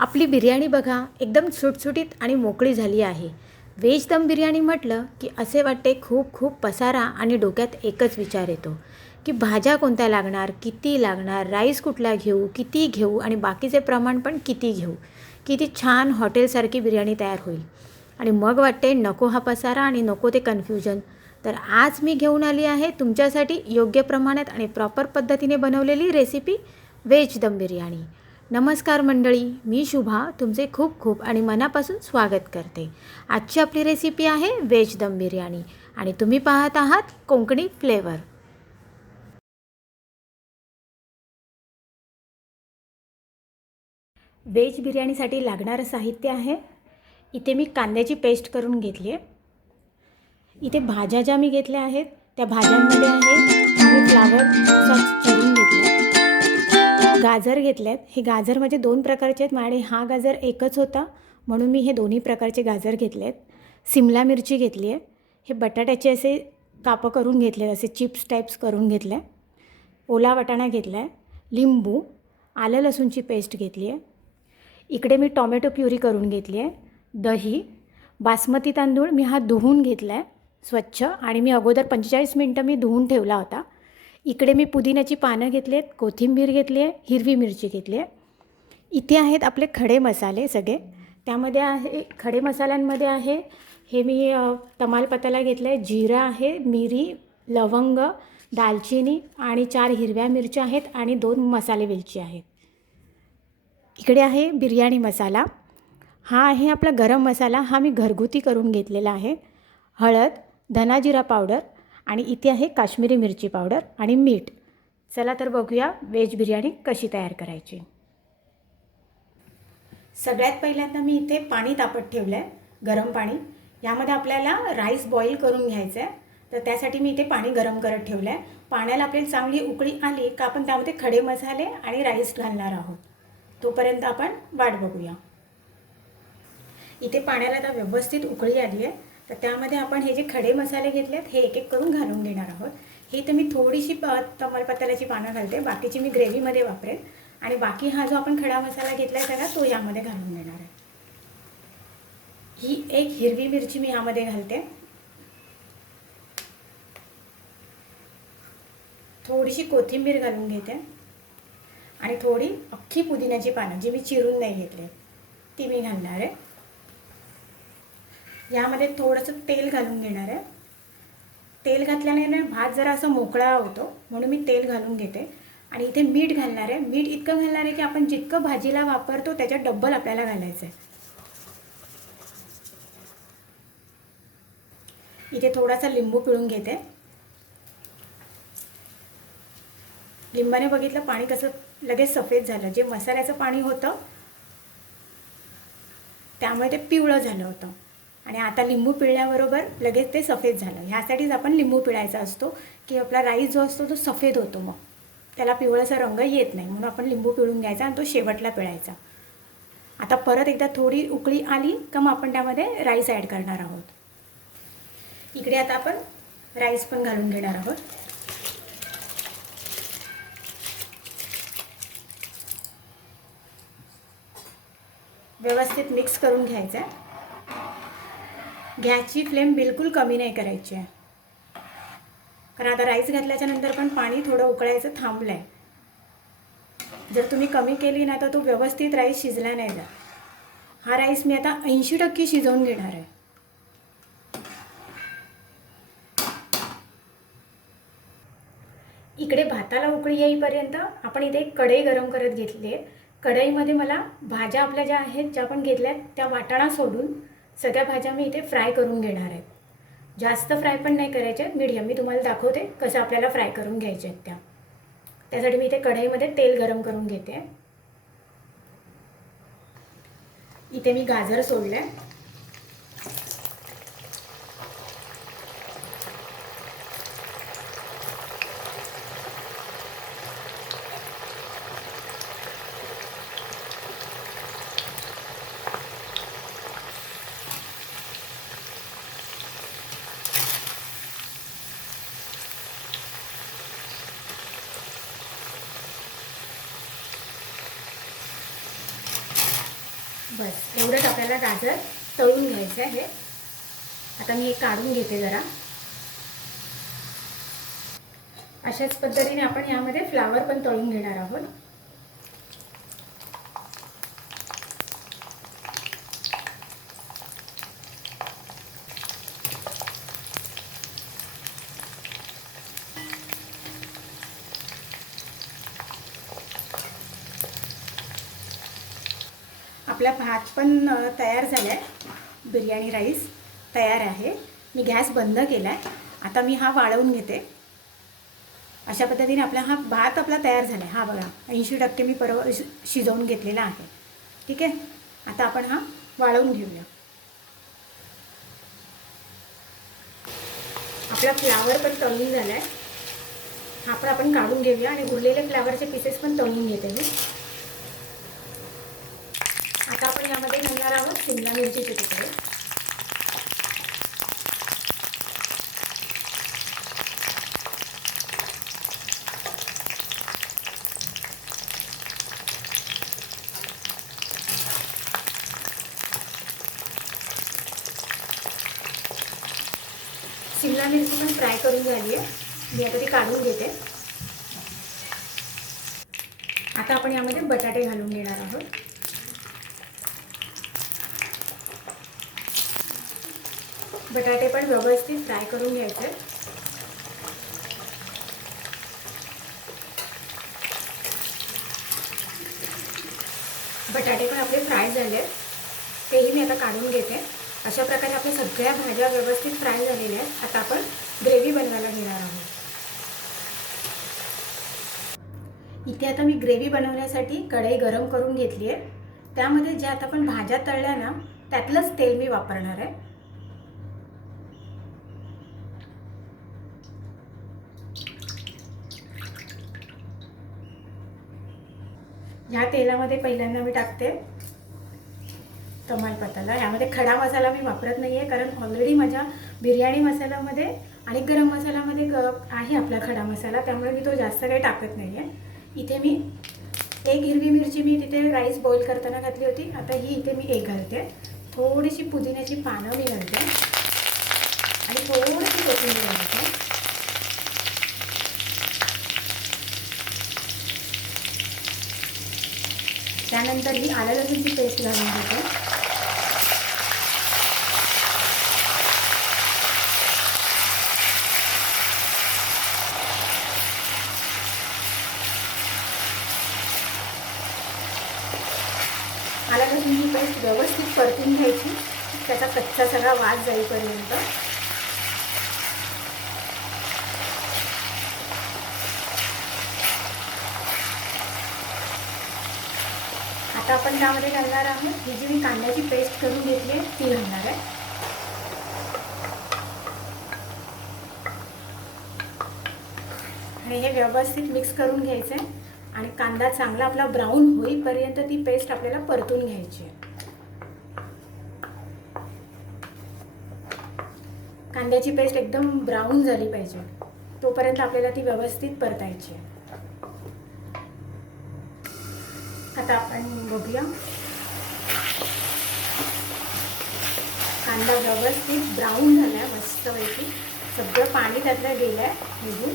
आपली बिर्याणी बघा एकदम सुटसुटीत आणि मोकळी झाली आहे. व्हेज दम बिर्याणी म्हटलं की असे वाटते खूप खूप पसारा आणि डोक्यात एकच विचार येतो की भाज्या कोणत्या लागणार, किती लागणार, राईस कुठला घेऊ, किती घेऊ आणि बाकीचे प्रमाण पण किती घेऊ. किती छान हॉटेलसारखी बिर्याणी तयार होईल. आणि मग वाटते नको हा पसारा आणि नको ते कन्फ्युजन. तर आज मी घेऊन आली आहे तुमच्यासाठी योग्य प्रमाणात आणि प्रॉपर पद्धतीने बनवलेली रेसिपी व्हेज दम बिर्याणी. नमस्कार मंडळी, मी शुभा तुमचे खूप खूप आणि मनापासून स्वागत करते. आजची आपली रेसिपी आहे व्हेज दम बिर्याणी आणि तुम्ही पाहत आहात कोकणी फ्लेवर. व्हेज बिर्याणीसाठी लागणारं साहित्य आहे, इथे मी कांद्याची पेस्ट करून घेतली आहे. इथे भाज्या ज्या मी घेतल्या आहेत त्या भाज्यांमध्ये आहे मी फ्लावर सॉस चिरून घेतले, गाजर घेतले आहेत. हे गाजर म्हणजे दोन प्रकारचे आहेत माझ्याकडे, हा गाजर एकच होता म्हणून मी हे दोन्ही प्रकारचे गाजर घेतले आहेत. सिमला मिरची घेतली आहे, हे बटाट्याचे असे कापं करून घेतले, असे चिप्स टाईप्स करून घेतले. ओला वाटाणा घेतला आहे, लिंबू, आलं लसूणची पेस्ट घेतली आहे. इकडे मी टॉमॅटो प्युरी करून घेतली आहे, दही, बासमती तांदूळ मी हा धुवून घेतला आहे स्वच्छ आणि मी अगोदर 45 मिनटं मी धुवून ठेवला होता. इकडे मी पुदिन्याची पानं घेतली आहेत, कोथिंबीर घेतली आहे, हिरवी मिरची घेतली आहे. इथे आहेत आपले खडे मसाले सगळे. त्यामध्ये आहे खडे मसाल्यांमध्ये आहे हे मी तमालपत्ताला घेतलं आहे, जिरं आहे, मिरी, लवंग, दालचिनी आणि 4 हिरव्या मिरच्या आहेत आणि 2 मसाले वेलची आहेत. इकडे आहे बिर्याणी मसाला, हा आहे आपला गरम मसाला, हा मी घरगुती करून घेतलेला आहे. हळद, धना जिरा पावडर आणि इथे आहे काश्मीरी मिरची पावडर आणि मीठ. चला तर बघूया व्हेज बिर्याणी कशी तयार करायची. सगळ्यात पहिल्यांदा मी इथे पाणी तापत ठेवलं आहे, गरम पाणी. यामध्ये आपल्याला राईस बॉईल करून घ्यायचं आहे, तर त्यासाठी मी इथे पाणी गरम करत ठेवलं आहे. पाण्याला आपल्याला चांगली उकळी आली का आपण त्यामध्ये खडे मसाले आणि राईस घालणार आहोत. तोपर्यंत आपण वाट बघूया. इथे पाण्याला आता व्यवस्थित उकळी आली आहे, तर त्यामध्ये आपण हे जे खडे मसाले घेतले आहेत हे एक एक करून घालून घेणार आहोत. ही तर मी थोडीशी तमालपत्ताची पानं घालते, बाकीची मी ग्रेव्हीमध्ये वापरेन आणि बाकी हा जो आपण खडा मसाला घेतला आहे सगळा तो यामध्ये घालून देणार आहे. ही एक हिरवी मिरची मी यामध्ये घालते, थोडीशी कोथिंबीर घालून घेते आणि थोडी अख्खी पुदिन्याची पानं जी मी चिरून नाही घेतली ती मी घालणार आहे. यामध्ये थोडंसं तेल घालून घेणार आहे. तेल घातल्याने ना भात जरा असं मोकळा होतो म्हणून मी तेल घालून घेते. आणि इथे मीठ घालणार आहे. मीठ इतकं घालणार आहे की आपण जितकं भाजीला वापरतो त्याच्या डबल आपल्याला घालायचं आहे. इथे थोडासा लिंबू पिळून घेते. लिंबाने बघितलं पाणी कसं लगेच सफेद झालं. जे मसाल्याचं पाणी होतं त्यामुळे ते पिवळं झालं होतं आणि आता लिंबू पिळल्याबरोबर लगेच ते सफेद झालं. ह्यासाठीच आपण लिंबू पिळायचा असतो की आपला राईस जो असतो तो सफेद होतो, मग त्याला पिवळासा रंग येत नाही म्हणून आपण लिंबू पिळून घ्यायचा आणि तो शेवटला पिळायचा. आता परत एकदा थोडी उकळी आली का मग आपण त्यामध्ये राईस ॲड करणार आहोत. इकडे आता आपण राईस पण घालून घेणार आहोत. व्यवस्थित मिक्स करून घ्यायचं आहे. गॅसची फ्लेम बिलकुल कमी नाही करायची आहे, कारण आता राईस घातल्याच्या नंतर पण पाणी थोडं उकळायचं थांबलं आहे. जर तुम्ही कमी केली ना तर तो व्यवस्थित राईस शिजला नाही जात. हा राईस मी आता 80% शिजवून घेणार आहे. इकडे भाताला उकळी येईपर्यंत आपण इथे एक कढई गरम करत घेतली आहे. कढईमध्ये मला भाज्या आपल्या ज्या आहेत ज्या आपण घेतल्या त्या वाटाणा सोडून सगळ्या भाज्या मी इथे फ्राय करून घेणार आहे. जास्त फ्राय पण नाही करायच्या आहेत, मीडियम. मी तुम्हाला दाखवते कसं आपल्याला फ्राय करून घ्यायचे आहेत त्या. त्यासाठी मी इथे कढईमध्ये तेल गरम करून घेते. इथे मी गाजर सोडले आहे. बस एवढंच आपल्याला गाजर तळून घ्यायचं आहे. आता मी हे काढून घेते जरा. अशाच पद्धतीने आपण यामध्ये फ्लावर पण तळून घेणार आहोत. आपला भात पण तयार झाला आहे. बिर्याणी राईस तयार आहे. मी गॅस बंद केला आहे. आता मी हा वाळवून घेते. अशा पद्धतीने आपला हा भात तयार झाला आहे. हा बघा 80% मी शिजवून घेतलेला आहे. ठीक आहे. आता आपण हा वाळवून घेऊया. आपला फ्लावर पण तळून झाला आहे. हा पण आपण काढून घेऊया आणि उरलेले फ्लावरचे पीसेस पण तळून घेते मी. आता आपण यामध्ये घालणार आहोत शिमला मिरचीचे तुकडे. शिमला मिरची पण फ्राय करून झाली आहे. मी आता ती काढून घेते. आता आपण यामध्ये बटाटे घालून घेणार आहोत. बटाटे पण व्यवस्थित फ्राय करून घ्यायचे. बटाटे पण आपले फ्राय झाले. तेही मी आता काढून घेते. अशा प्रकारे आपल्या सगळ्या भाज्या व्यवस्थित फ्राय झालेल्या आहेत. आता आपण ग्रेव्ही बनवायला घेणार आहोत. इथे आता मी ग्रेव्ही बनवण्यासाठी कढई गरम करून घेतली आहे. त्यामध्ये ज्या आता आपण भाज्या तळल्या ना त्यातलंच तेल मी वापरणार आहे. ह्या तेलामध्ये पहिल्यांदा मी टाकते तमालपत्ताला. यामध्ये खडा मसाला मी वापरत नाही आहे, कारण ऑलरेडी माझ्या बिर्याणी मसाल्यामध्ये आणि गरम मसाल्यामध्ये आहे आपला खडा मसाला, त्यामुळे मी तो जास्त काही टाकत नाही आहे. इथे मी एक हिरवी मिरची मी तिथे राईस बॉईल करताना घातली होती. आता ही इथे मी एक घालते. थोडीशी पुदिन्याची पानं मी घालते आणि थोडीशी कोथिंबीर घालते. त्यानंतर ही आलं लसूणची पेस्ट घालून घेते. आलं लसूणची पेस्ट व्यवस्थित परतून घ्यायची, त्याचा कच्चा सगळा वास जाईपर्यंत. आता आपण त्यामध्ये घालणार आहोत ही जी मी कांद्याची पेस्ट करून घेतली आहे ती घालणार आहे. आणि हे व्यवस्थित मिक्स करून घ्यायचं आहे आणि कांदा चांगला आपला ब्राऊन होईपर्यंत ती पेस्ट आपल्याला परतून घ्यायची आहे. कांद्याची पेस्ट एकदम ब्राऊन झाली पाहिजे, तोपर्यंत आपल्याला ती व्यवस्थित परतायची आहे. आता आपण बघूया. कांदा व्यवस्थित ब्राऊन झाला आहे मस्तपैकी. सगळं पाणी त्यातलं गेलं आहे निघून.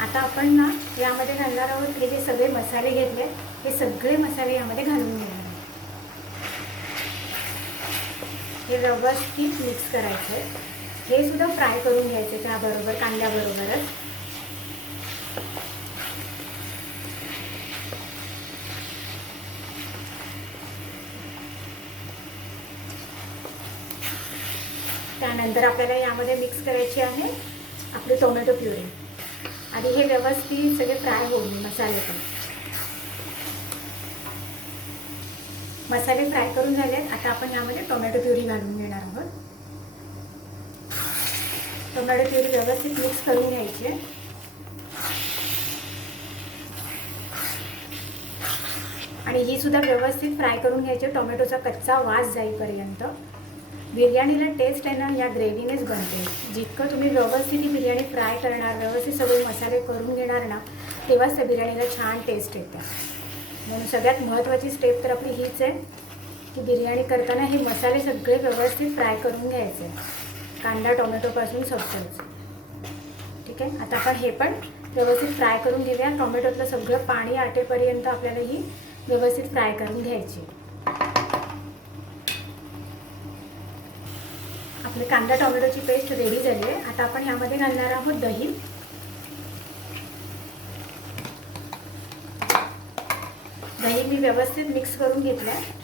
आता आपण ना यामध्ये घालणार आहोत हे जे सगळे मसाले घेतले, हे सगळे मसाले यामध्ये घालून घेणार आहोत. हे व्यवस्थित मिक्स करायचे. हे सुद्धा फ्राय करून घ्यायचे त्याबरोबर, कांद्याबरोबरच. त्यानंतर आपल्याला यामध्ये मिक्स करायची आहे आपली टोमॅटो प्युरी. आणि हे व्यवस्थित सगळे फ्राय होईल. मसाले फ्राय करून झालेत. आता आपण यामध्ये टोमॅटो प्युरी घालून घेणार आहोत. टोमॅटो प्युरी व्यवस्थित मिक्स करून घ्यायची आहे. आणि ही सुद्धा व्यवस्थित फ्राय करून घ्यायची, टोमॅटोचा कच्चा वास जाईपर्यंत. बिर्याणीला टेस्ट आहे ना या ग्रेव्हीनेच बनते. जितकं तुम्ही व्यवस्थित ही बिर्याणी फ्राय करणार, व्यवस्थित सगळे मसाले करून घेणार ना, तेव्हाच त्या बिर्याणीला छान टेस्ट येते. म्हणून सगळ्यात महत्त्वाची स्टेप तर आपली हीच आहे. की बिर्याणी करताना हे मसाले सगळे व्यवस्थित फ्राय करून घ्यायचे, कांदा टोमॅटोपासून सगळंच. ठीक आहे, आता आपण हे पण व्यवस्थित फ्राय करून घेऊया. टोमॅटोतलं सगळं पाणी आटेपर्यंत आपल्याला ही व्यवस्थित फ्राय करून घ्यायची. आपली कांदा टोमॅटोची पेस्ट रेडी झाली आहे. आता आपण ह्यामध्ये घालणार आहोत दही. दही मी व्यवस्थित मिक्स करून घेतलं आहे.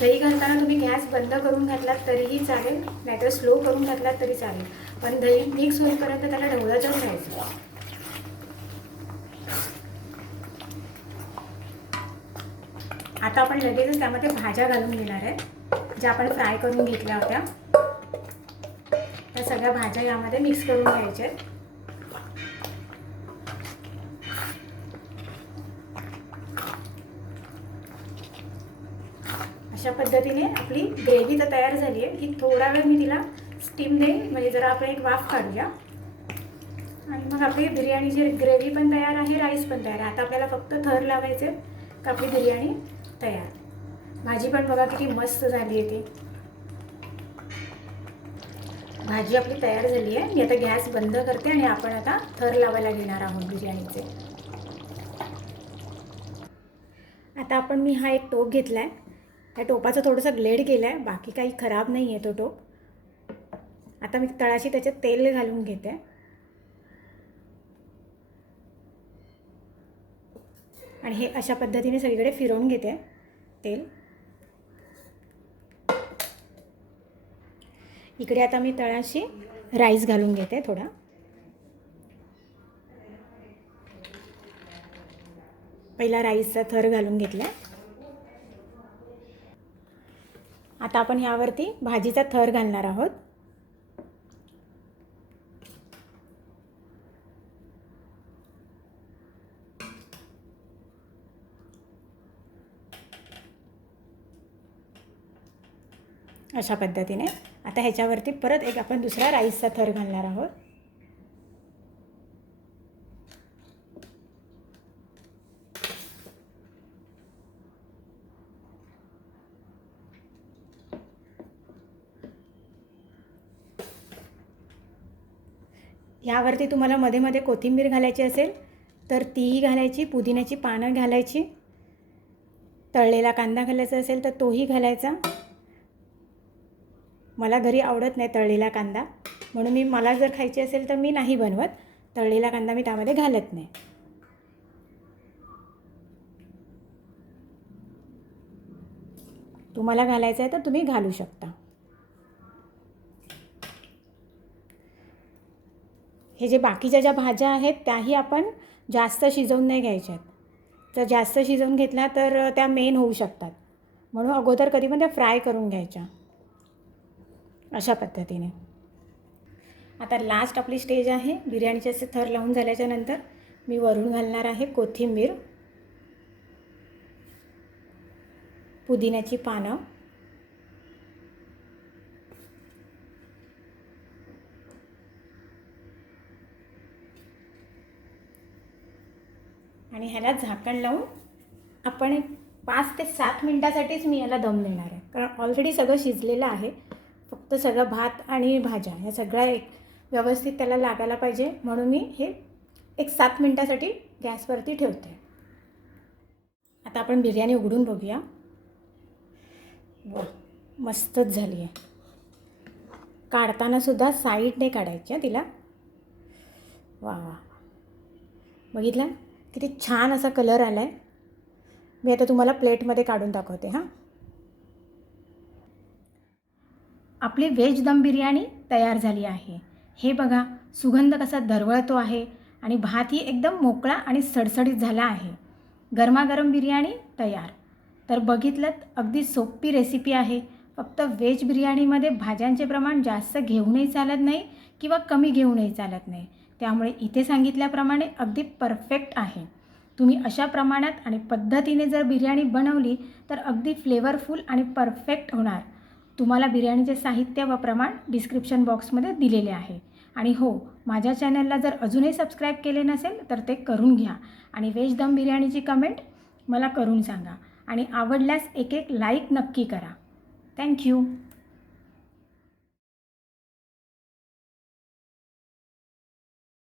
दही घालताना तुम्ही गॅस बंद करून घातलात तरीही चालेल, नाहीतर स्लो करून घातलात तरी चालेल, पण दही मिक्स होईपर्यंत त्याला ढवळतच राहायचं. आता आपण लगेचच त्यामध्ये भाज्या घालून घेणार आहे, ज्या आपण फ्राय करून घेतल्या होत्या. त्या सगळ्या भाज्या यामध्ये मिक्स करून घ्यायच्या आहेत. अशा पद्धतीने आपली ग्रेव्ही तर तयार झाली आहे. ही थोडा वेळ मी तिला स्टीम देईन, म्हणजे जरा आपण एक वाफ काढूया आणि मग आपली बिर्याणीची ग्रेव्ही पण तयार आहे, राईस पण तयार आहे. आता आपल्याला फक्त थर लावायचे का आपली बिर्याणी तयार. भाजी पण बघा किती मस्त झाली आहे. ती भाजी आपली तयार झाली आहे. मी आता गॅस बंद करते आणि आपण आता थर लावायला घेणार आहोत बिर्याणीचे. आता मी हा एक टोप घेतला आहे. त्या टोपाचं थोडंसं ग्लेड केलं आहे, बाकी काही खराब नाही आहे तो टोप. आता मी तळाशी त्याच्यात तेल घालून घेते आणि हे अशा पद्धतीने सगळीकडे फिरवून घेते तेल. इकडे आता मी तळाशी राईस घालून घेते थोडा. पहिला राईसचा थर घालून घेतला. आता आपण यावरती भाजीचा थर घालणार आहोत. अशा पद्धतीने आता ह्याच्यावरती परत एक आपण दुसरा राईसचा थर घालणार आहोत. यावरती तुम्हाला मध्ये मध्ये कोथिंबीर घालायची असेल तर तीही घालायची, पुदिन्याची पानं घालायची, तळलेला कांदा घालायचा असेल तर तोही घालायचा. मला घरी आवडत नाही तळलेला कांदा, म्हणून मला जर खायची असेल तर मी नाही बनवत. तळलेला कांदा मी त्यामध्ये घालत नाही. तुम्हाला घालायचा आहे तर तुम्ही घालू शकता. हे जे बाकीच्या ज्या भाज्या आहेत त्याही आपण जास्त शिजवून नाही घ्यायच्यात. तर जास्त शिजवून घेतल्या तर त्या मेन होऊ शकतात, म्हणून अगोदर कधी पण त्या फ्राय करून घ्यायच्या अशा पद्धतीने. आता लास्ट आपली स्टेज आहे. बिर्याणीचे असे थर लावून झाल्याच्या नंतर मी वरून घालणार आहे कोथिंबीर, पुदिन्याची पानं, आणि ह्याला झाकण लावून आपण 5 ते 7 मिनटासाठीच मी याला दम देणार आहे, कारण ऑलरेडी सगळं शिजलेलं आहे. फक्त सगळं भात आणि भाज्या ह्या सगळ्या एक व्यवस्थित त्याला लागायला पाहिजे, म्हणून मी हे एक 7 मिनटासाठी गॅसवरती ठेवते. आता आपण बिर्याणी उघडून बघूया. वा, मस्तच झाली आहे. काढताना सुद्धा साईडने काढायची आहे तिला. वा वा, बघितलं किती छान असा कलर आला आहे. मी आता तुम्हाला प्लेटमध्ये काढून दाखवते. हां, आपली व्हेज दम बिर्याणी तयार झाली आहे. हे बघा, सुगंध कसा दरवळतो आहे आणि भातही एकदम मोकळा आणि सडसडीत झाला आहे. गरमागरम बिर्याणी तयार. तर बघितलं, अगदी सोपी रेसिपी आहे. फक्त व्हेज बिर्याणीमध्ये भाज्यांचे प्रमाण जास्त घेऊनही चालत नाही किंवा कमी घेऊनही चालत नाही. त्यामुळे इथे सांगितल्याप्रमाणे अगदी परफेक्ट आहे. तुम्ही अशा प्रमाणात आणि पद्धतीने जर बिर्याणी बनवली तर अगदी फ्लेवरफुल आणि परफेक्ट होणार. तुम्हाला बिर्याणीचे साहित्य व प्रमाण डिस्क्रिप्शन बॉक्समध्ये दिलेले आहे. आणि हो, माझ्या चॅनलला जर अजूनही सबस्क्राईब केले नसेल तर ते करून घ्या आणि व्हेज दम बिर्याणीची कमेंट मला करून सांगा आणि आवडल्यास एक लाईक नक्की करा. थँक्यू.